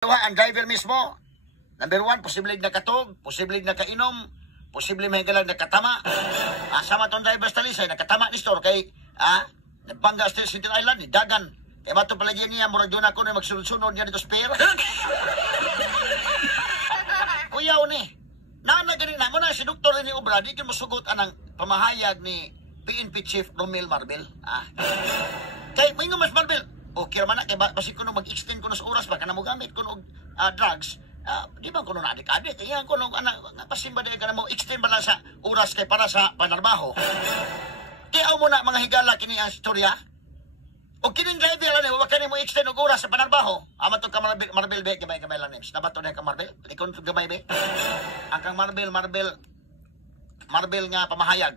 Ang driver mismo, number 1, posibleng nakatog, posibleng nakainom, posibleng may galang nakatama. Sama tong driver sa Talisay, nakatama ni store kay nagbangga sa Sintin Island, ni Dagan. Kaya bato palagyan niya, murag doon ako na magsunod-sunod niya dito sa pier. Kuya ni, nanagaling na mo na si Dr. ni Obra, di mo sugot anang pamahayag ni PNP Chief Romel Marbel. Kaya may nga mas Marbel, okay naman na, kaya basi ko mag-extend ko sa oras, baka na mo gamit ko drugs, di ba ko adik-adik, kaya ko pasimba din ka na mo, extend ba lang sa oras kay para sa panarbaho. Kaya mo na mga higala kini ang istorya, o kining driver lang, wag ka mo extend og oras sa panarbaho, amatog ka Marbel be, gamay lang names, nabato na ka Marbel, ikon to gamay be, ang kang Marbel nga pamahayag.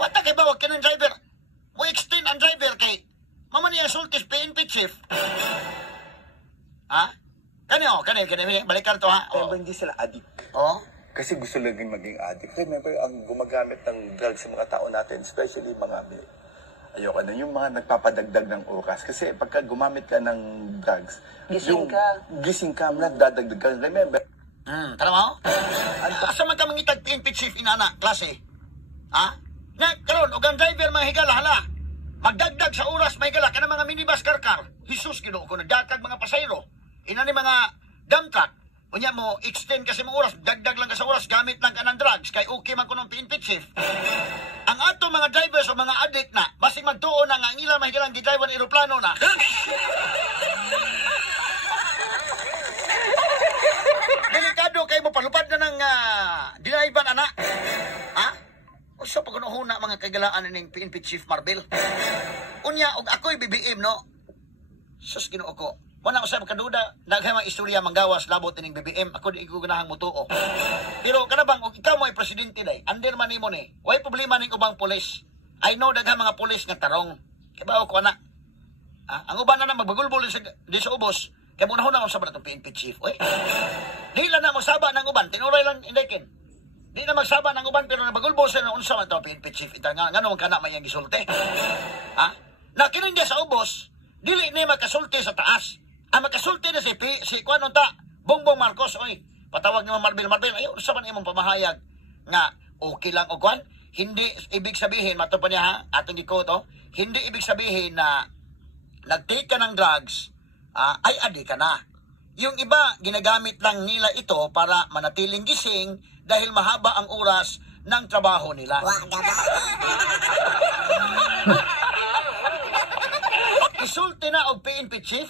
Wata kay ba, wag kining driver, mo extend ang driver kay, mama niya sultis PNP Chief. Kanyo, balikan to ha. Pero hindi sila adik. Kasi gusto lang maging adik. Remember, ang gumagamit ng drugs sa mga tao natin, especially mga ayoko na, yung mga nagpapadagdag ng oras. Kasi pagka gumamit ka ng drugs, gising ka, nagdadagdag ka. Remember? Tala mo? Asa man ka mangitag PNP Chief inana, klase? Karon, og ang driver mga higala, hala. Magdagdag sa oras may gala ka ng mga minibus karkar. Jesus, ginoo ko nagdagdag mga pasayro. Ina ni mga dump truck. Unya mo, extend kasi mga oras. Dagdag lang ka sa oras. Gamit lang ka ng drugs. Kay okay man ko ng PNP Chief. Ang ato mga drivers o mga addict na, basig magtuon na nga ang ilang mahigalang di drive ng aeroplano na. Delikado kayo mo palupad na ng dinaiban anak. Usa pa kuno huna mga kagalaan ning PNP Chief Marbel. Unya og ako'y BBM no. Sus Ginoo ko. Wala usab kaduda daghay mga istorya manggawas labot ning BBM. Ako di ko ganahang mutuo. Pero kanabang og ikaw mo ay presidente day, under man nimo ni. Way problema ning ubang pulis. I know daghan mga pulis nga tarong. Kibaw ko ana. Ang uban na magbagulbol di sa ubos. Kay mo na sa ba PNP Chief. Oy. Dila na mo saba ng uban, tinuray lang indekin. Di na magsaba ng uban pero nabagulbo sa unsa man to PNP Chief ita nga ngano man kana may yang gisulti. Nakining dia sa ubos, dili ni makasulti sa taas. Ang makasulti na si kuanon ta, Bongbong Marcos oy. Patawag ni Marbel, ayo unsa man imong pamahayag nga okay lang og kuan? Hindi ibig sabihin mato pa niya atong gikoto, hindi ibig sabihin na nag-take ka ng drugs, ay adi ka na. Yung iba ginagamit lang nila ito para manatiling gising dahil mahaba ang oras ng trabaho nila. Isulti na og PNP Chief